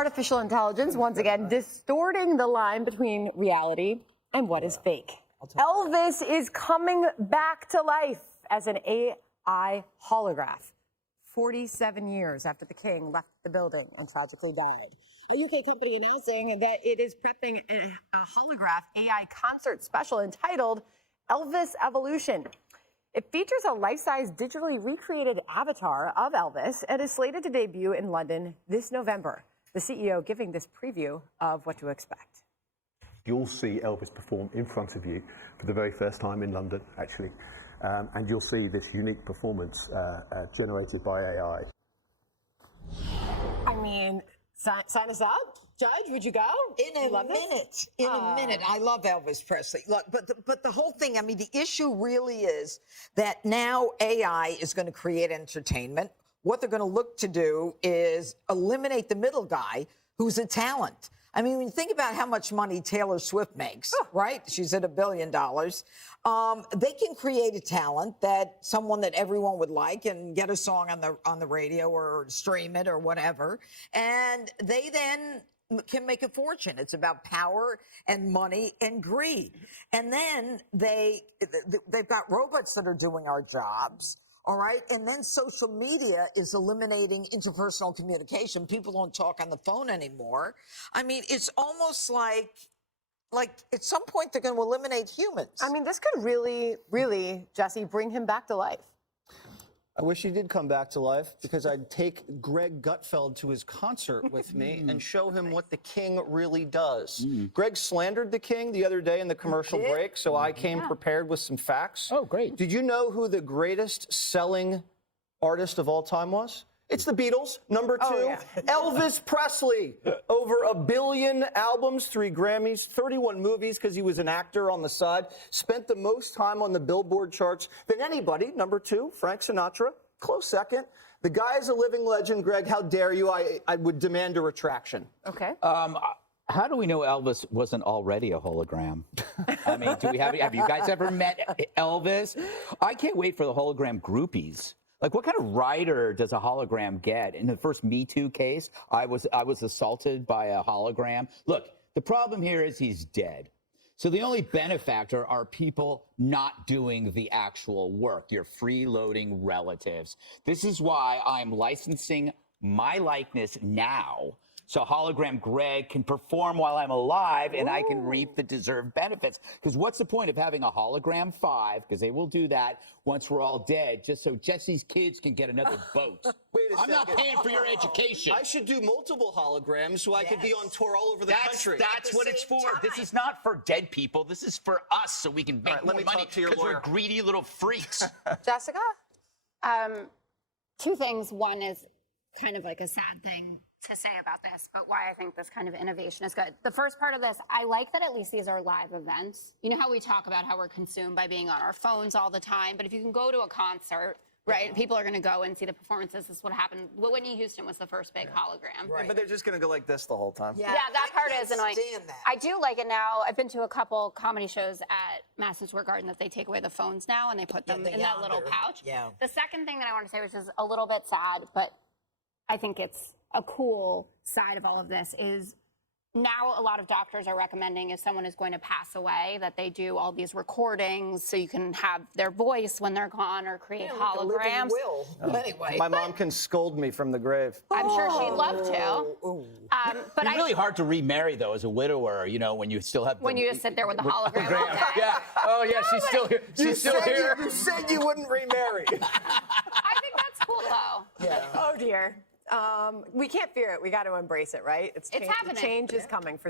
Artificial intelligence, once again, distorting the line between reality and what is fake. Elvis is coming back to life as an AI holograph, 47 years after the king left the building and tragically died. A UK company announcing that it is prepping a holograph AI concert special entitled Elvis Evolution. It features a life-size digitally recreated avatar of Elvis and is slated to debut in London this November. The CEO giving this preview of what to expect. You'll see Elvis perform in front of you for the very first time in London, actually. And you'll see this unique performance generated by AI. I mean, sign us up? Judge, would you go? In a minute. I love Elvis Presley. Look, but the whole thing, I mean, the issue really is that now AI is going to create entertainment. What they're going to look to do is eliminate the middle guy who's a talent. I mean, when you think about how much money Taylor Swift makes, right? She's at $1 billion. They can create a talent that someone that everyone would like and get a song on the radio or stream it or whatever. And they then can make a fortune. It's about power and money and greed. And then they've got robots that are doing our jobs. All right. And then social media is eliminating interpersonal communication. People don't talk on the phone anymore. I mean, it's almost like at some point they're going to eliminate humans. I mean, this could really, Jesse, bring him back to life. I wish he did come back to life because I'd take Greg Gutfeld to his concert with me and show him what the king really does. Greg slandered the king the other day in the commercial break, so I came prepared with some facts. Oh, great. Did you know who the greatest selling artist of all time was? It's the Beatles. Number two, Elvis Presley. Over 1 billion albums, 3 Grammys, 31 movies because he was an actor on the side. Spent the most time on the Billboard charts than anybody. Number 2, Frank Sinatra. Close second. The guy is a living legend, Greg. How dare you? I would demand a retraction. Okay. How do we know Elvis wasn't already a hologram? I mean, have you guys ever met Elvis? I can't wait for the hologram groupies. Like, what kind of rider does a hologram get? In the first Me Too case, I was assaulted by a hologram. Look, the problem here is he's dead. So the only benefactor are people not doing the actual work, your freeloading relatives. This is why I'm licensing my likeness now, so hologram Greg can perform while I'm alive and I can reap the deserved benefits. Because what's the point of having a hologram 5, because they will do that once we're all dead, just so Jesse's kids can get another boat. I'm not paying for your education. I should do multiple holograms so I could be on tour all over the country. That's what it's for. This is not for dead people. This is for us, so we can make more money because we're greedy little freaks. Jessica? 2 things. One is kind of like a sad thing to say about this, but why I think this kind of innovation is good. The first part of this, I like that at least these are live events. You know how we talk about how we're consumed by being on our phones all the time, but if you can go to a concert, right, people are going to go and see the performances. This is what happened. Whitney Houston was the first big hologram. Right. But they're just going to go like this the whole time. Yeah, that part is annoying. I do like it now. I've been to a couple comedy shows at Madison Square Garden that they take away the phones now and they put them in that little pouch. Yeah. The second thing that I want to say, which is a little bit sad, but I think it's a cool side of all of this, is now a lot of doctors are recommending if someone is going to pass away that they do all these recordings so you can have their voice when they're gone or create holograms. Anyway, My mom can scold me from the grave. I'm sure she'd love to. But It's really hard to remarry, though, as a widower, you know, when you still have... When you just sit there with the hologram all day. Yeah. Oh, yeah, she's still here. She's still here. You said you wouldn't remarry. I think that's cool, though. yeah. Oh, dear. We can't fear it. We got to embrace it, right? It's happening. Change is coming for sure.